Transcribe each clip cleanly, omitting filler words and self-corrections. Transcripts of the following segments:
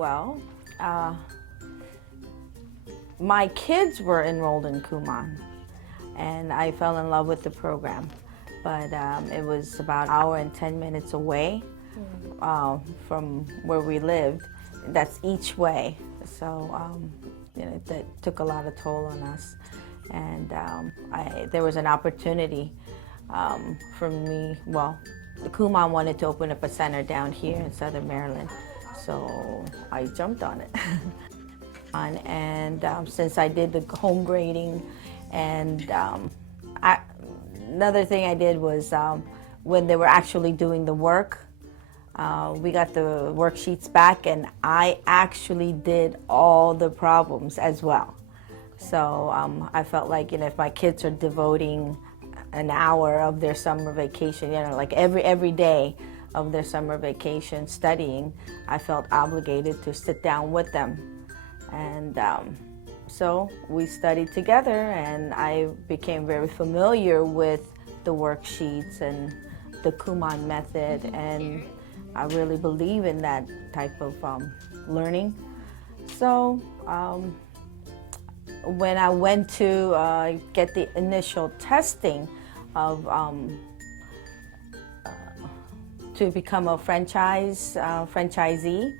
Well, uh, my kids were enrolled in Kumon, and I fell in love with the program. But it was about an hour and 10 minutes away from where we lived. That's each way. So that took a lot of toll on us. And there was an opportunity for me. Well, the Kumon wanted to open up a center down here in Southern Maryland, so I jumped on it. And since I did the home grading, and another thing I did was when they were actually doing the work, we got the worksheets back, and I actually did all the problems as well. So I felt like, if my kids are devoting an hour of their summer vacation, like every day of their summer vacation studying, I felt obligated to sit down with them. And so we studied together, and I became very familiar with the worksheets and the Kumon method, and I really believe in that type of learning. So when I went to get the initial testing of to become a franchisee,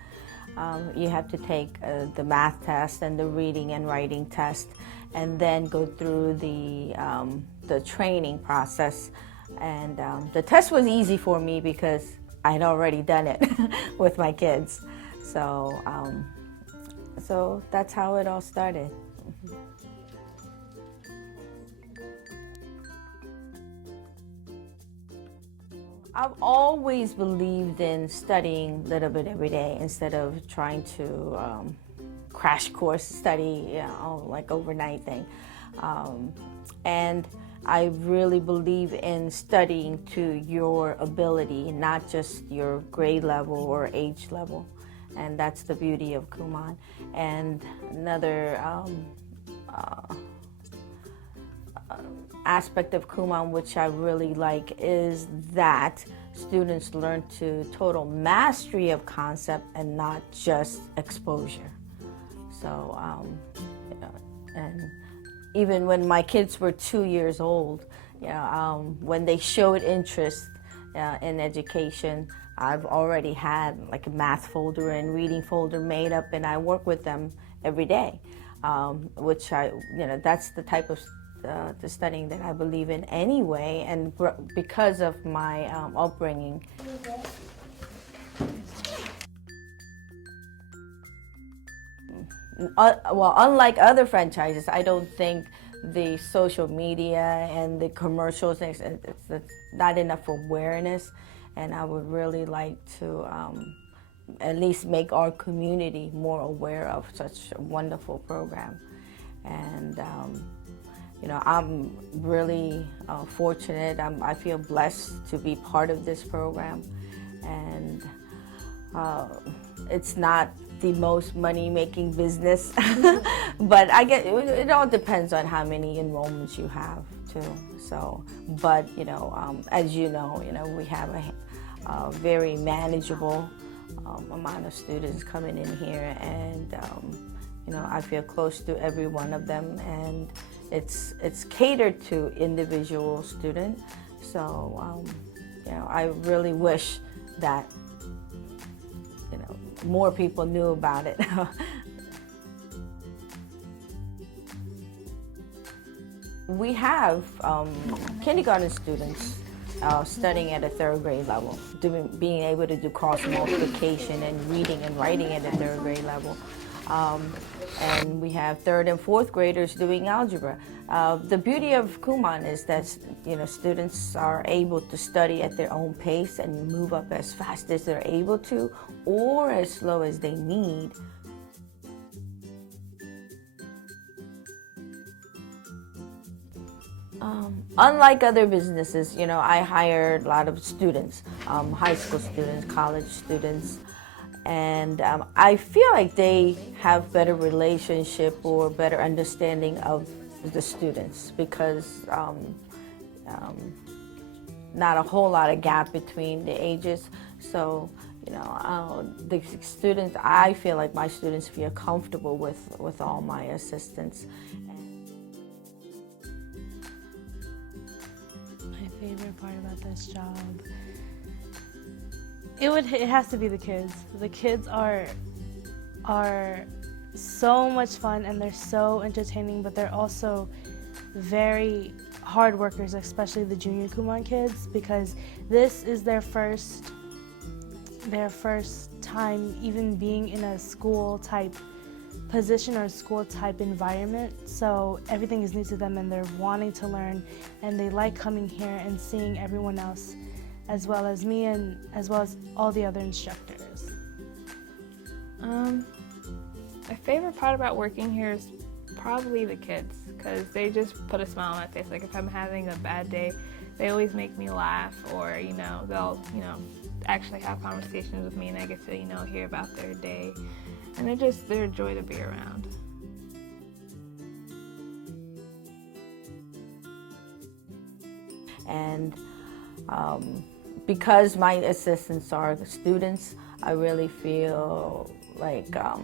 you have to take the math test and the reading and writing test, and then go through the training process. And the test was easy for me because I had already done it with my kids. So so that's how it all started. I've always believed in studying a little bit every day instead of trying to crash course study, like overnight thing. And I really believe in studying to your ability, not just your grade level or age level. And that's the beauty of Kumon. And another aspect of Kumon which I really like is that students learn to total mastery of concept and not just exposure. So and even when my kids were 2 years old, when they showed interest in education, I've already had like a math folder and reading folder made up, and I work with them every day, which that's the type of the studying that I believe in anyway, and because of my upbringing. Well, unlike other franchises, I don't think the social media and the commercials, it's not enough awareness, and I would really like to at least make our community more aware of such a wonderful program. And I'm really fortunate. I feel blessed to be part of this program, and it's not the most money-making business, but I get it all depends on how many enrollments you have too. So, but as we have a very manageable amount of students coming in here, and I feel close to every one of them, and it's catered to individual student. So I really wish that more people knew about it. We have kindergarten students studying at a third grade level, being able to do cross multiplication and reading and writing at a third grade level. And we have third and fourth graders doing algebra. The beauty of Kumon is that students are able to study at their own pace and move up as fast as they're able to, or as slow as they need. Unlike other businesses, I hired a lot of students, high school students, college students, and I feel like they have better relationship or better understanding of the students because not a whole lot of gap between the ages. So The students, I feel like my students feel comfortable with all my assistants. My favorite part about this job, it has to be the kids. The kids are so much fun and they're so entertaining, but they're also very hard workers, especially the junior Kumon kids, because this is their first time even being in a school type position or school type environment. So everything is new to them and they're wanting to learn, and they like coming here and seeing everyone else as well as me and as well as all the other instructors. My favorite part about working here is probably the kids, because they just put a smile on my face. Like if I'm having a bad day, they always make me laugh, or they'll actually have conversations with me, and I get to hear about their day, and they're a joy to be around. And because my assistants are the students, I really feel like I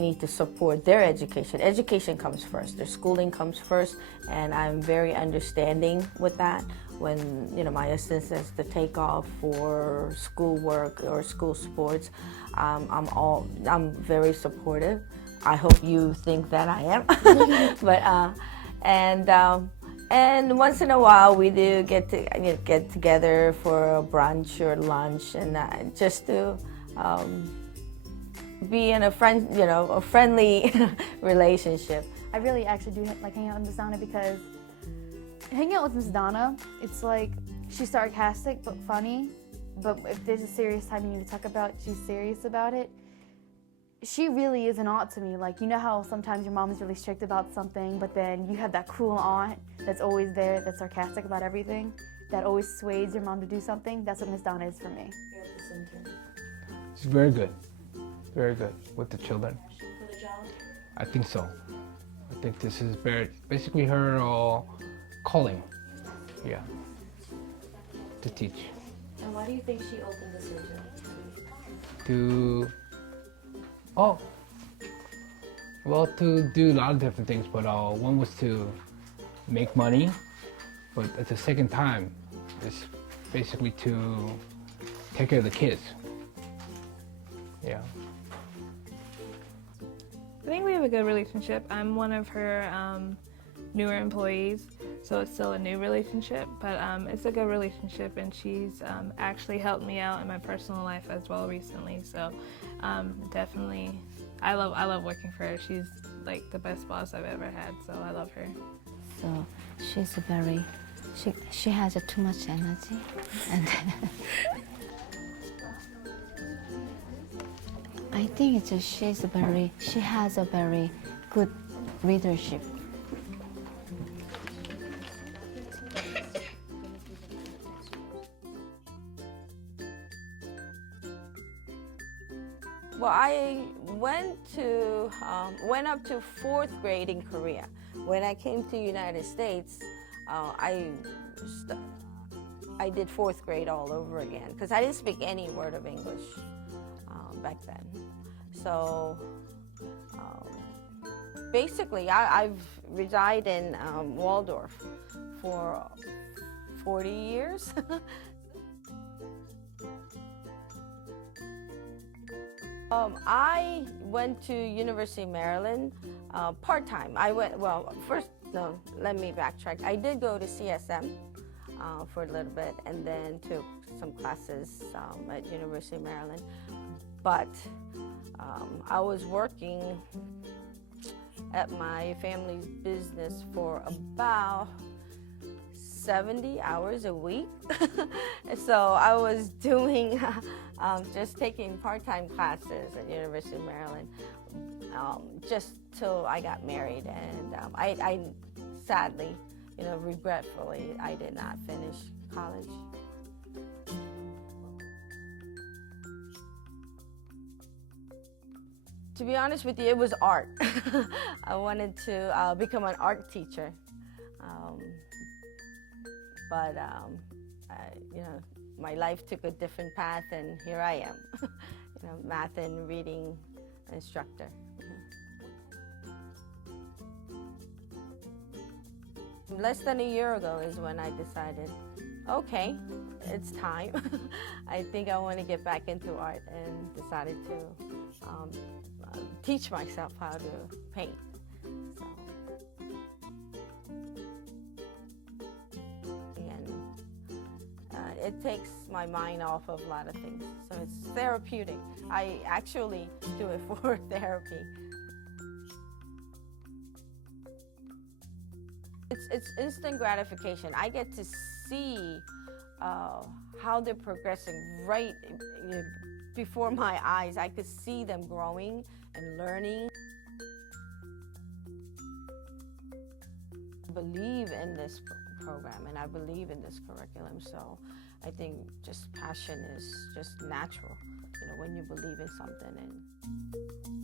need to support their education. Education comes first, their schooling comes first, and I'm very understanding with that. When my assistant has to take off for schoolwork or school sports, I'm very supportive. I hope you think that I am. But and once in a while we do get together for a brunch or lunch, and just to be in a friendly relationship. I really actually do like hanging out with Miss Donna, because hanging out with Miss Donna, it's like she's sarcastic but funny, but if there's a serious time you need to talk about, she's serious about it. She really is an aunt to me. Like, how sometimes your mom is really strict about something, but then you have that cool aunt that's always there, that's sarcastic about everything, that always sways your mom to do something. That's what Miss Donna is for me. She's very good. Very good with the children. I think so. I think this is basically her calling. Yeah. To teach. And why do you think she opened this surgery? To do a lot of different things, but one was to make money, but at the second time, it's basically to take care of the kids. Yeah. I think we have a good relationship. I'm one of her newer employees, so it's still a new relationship, but it's a good relationship, and she's actually helped me out in my personal life as well recently. So definitely, I love working for her. She's like the best boss I've ever had, so I love her. So she has too much energy, and I think she has a very good leadership. Well, I went up to 4th grade in Korea. When I came to the United States, I did 4th grade all over again, because I didn't speak any word of English back then. So basically, I've resided in Waldorf for 40 years. I went to University of Maryland part-time. Let me backtrack. I did go to CSM for a little bit, and then took some classes at University of Maryland. But I was working at my family's business for about 70 hours a week. So I was doing just taking part-time classes at University of Maryland just till I got married, and I sadly, regretfully, I did not finish college. To be honest with you, it was art. I wanted to become an art teacher, but my life took a different path, and here I am, you know, math and reading instructor. Less than a year ago is when I decided, okay, it's time. I think I want to get back into art, and decided to teach myself how to paint. So, and it takes my mind off of a lot of things. So it's therapeutic. I actually do it for therapy. It's instant gratification. I get to see how they're progressing right before my eyes. I could see them growing and learning. I believe in this program, and I believe in this curriculum, so I think just passion is just natural, you know, when you believe in something. And